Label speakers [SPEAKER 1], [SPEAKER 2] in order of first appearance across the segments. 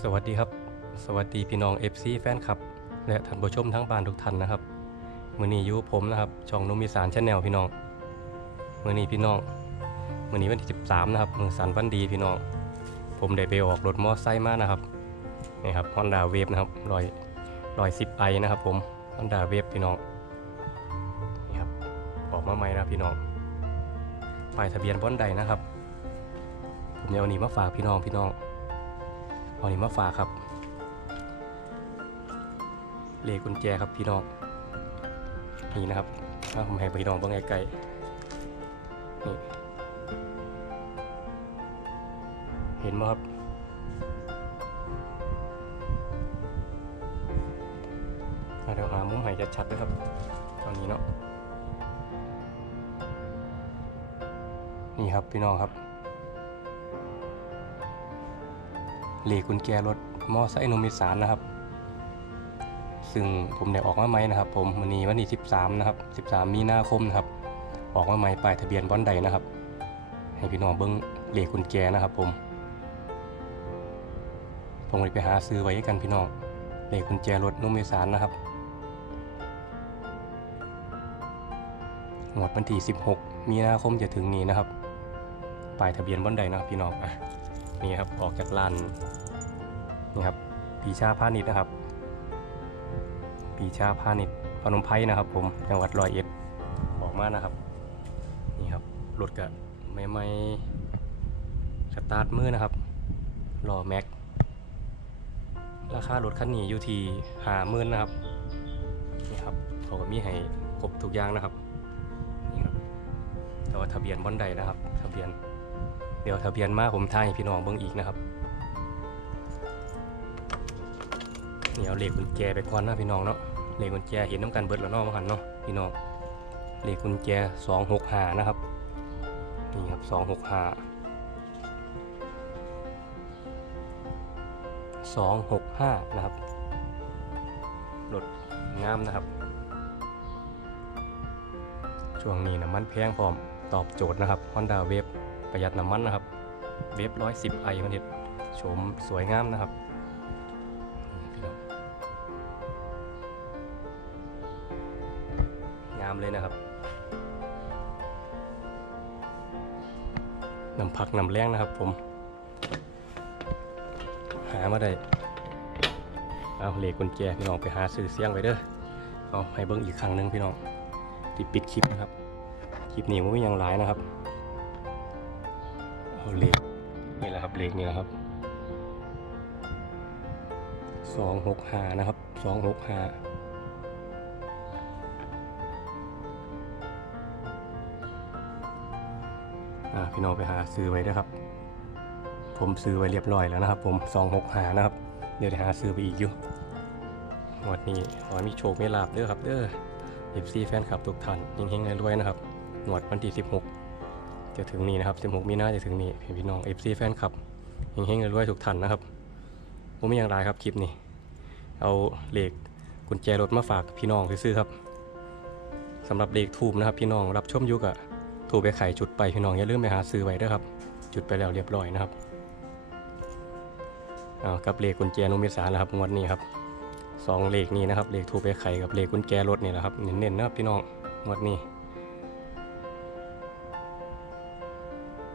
[SPEAKER 1] สวัสดีครับ สวัสดีพี่น้อง FC แฟนคลับ และท่านผู้ชมทั้งบ้านทุกท่านนะครับมือนี้ยูผมนะครับช่องนุมิสารชาแนลพี่น้องมือนี้พี่น้องมือนี้วันที่ 13 นะครับมือสันวันดีพี่น้อง ผมได้ไปออกรถมอไซค์มานะครับนี่ครับ Honda Wave นะครับรอยรอย10ไอนะครับ ผม Honda Wave พี่น้องนี่ครับออกมาใหม่นะพี่น้องป้ายทะเบียนบอนใดนะครับผมจะเอานี้มาฝากพี่น้องพี่น้อง เอานี้มาฝากครับ เลขกุญแจครับพี่น้อง นี่นะครับถ้าผมให้พี่น้องเบิ่งไกลๆนี่ เห็นไหมครับอะเดี๋ยวหามุมให้ชัดๆด้วยครับ ตอนนี้เนาะ นี่ครับพี่น้องครับ เลขกุญแจรถมอไซค์นมิสารนะครับ ซึ่งผมได้ออกมาใหม่นะครับ ผมวันนี้วันที่13 นะครับ 13 มีนาคมนะครับ ออกมาใหม่ป้ายทะเบียนบอนใดนะครับ ให้พี่น้องเบิ้งเหลขกุญแจนะครับผมผมเลยไปหาซื้อไว้กันพี่น้องเหลขกุญแจรถนมิสารนะครับงวดวันที่16 มีนาคมจะถึงนี้นะครับป้ายทะเบียนบอนใดนะครับพี่น้องอะ นี่ครับออกจากลานนี่ครับปีชาพาณิชย์นะครับ ปีชาพาณิชย์พนมไพรนะครับ ผมจังหวัดร้อยเอ็ดออกมานะครับนี่ครับรถกะไม่ไม่สตาร์ทมือนะครับรอแม็กราคารถคันนี้อยู่ที่หาหมื่นนะครับนี่ครับเขาก็มีให้ครบทุกอย่างนะครับนี่ครับแต่ว่าทะเบียนบอนใดนะครับ ทะเบียน เดี๋ยวทะเบียนมาผมทายให้พี่น้องเบิ่งอีกนะครับเนี่เอาเลขกุญแจไปก่อนนะพี่น้องเนาะเหลขกุญแจเห็นน้ำกันเบิดแล้วเนาะมาหันเนาะพี่น้องเหลขกุญแจ265นะครับนี่ครับ265 265นะครับรถงามนะครับ ช่วงนี้น้ำมันแพงพร้อมตอบโจทย์นะครับ Honda Wave ประหยัดน้ำมันนะครับเวฟร้อยสิบไอมันเด็ดโฉมสวยงามนะครับงามเลยนะครับน้ำผักน้ำแรงนะครับผม หามาได้เอาเหล็กกุญแจพี่น้องไปหาซื้อเสียงไว้เด้อเอาให้เบิ้งอีกครั้งหนึ่งพี่น้องที่ปิดคลิปนะครับ คลิปนี้มันไม่ยังหลายนะครับ เอาเหล็กนี่แหละครับเหล็กนี่แหละครับสองหกห้านะครับสองหกห้าพี่น้องไปหาซื้อไว้นะครับ ผมซื้อไว้เรียบร้อยแล้วนะครับ ผมสองหกหานะครับ เดี๋ยวจะหาซื้อไปอีกอยู่งวดนี้ขอมีโชคไมีลาบเด้อครับเด้อเอฟซีแฟนคลับทุกท่านเฮงๆรวยนะครับงวดวันที่16 จะถึงนี้นะครับ 16 มีนาจะถึงนี้พี่น้อง FC แฟนคลับเฮงๆรวยๆทุกท่านนะครับผมมีอย่างไรครับคลิปนี้ เอาเหลขกุญแจรถมาฝากพี่น้องซื้อๆครับสำหรับเหลขทูบนะครับ พี่น้องรับชมยุกอะถูกไปไข่จุดไปพี่น้องอย่าลืมไปหาซื้อไว้ด้วยครับ จุดไปแล้วเรียบร้อยนะครับเอากับเลขกุญแจนุมิสารนะครับงวดนี้ครับสองเลขนี้นะครับเลขถูกไปไข่กับเลขกุญแจรถนี่แหละครับเน้นๆนะครับพี่น้องงวดนี้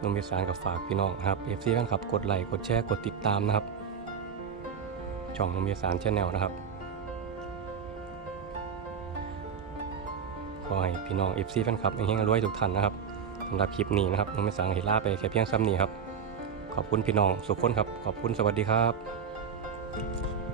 [SPEAKER 1] นมมิสารกับฝากพี่น้องครับ FC แฟนคลับกดไลค์กดแชร์กดติดตามนะครับ ช่องนมมิสารชาแนลนะครับขอให้พี่น้อง FC แฟนคลับเฮงๆรวยทุกท่านนะครับสำหรับคลิปนี้นะครับนมมิสารเฮล่าไปแค่เพียงซ้ำนี้ครับ ขอบคุณพี่น้องสุขคนครับ ขอบคุณสวัสดีครับ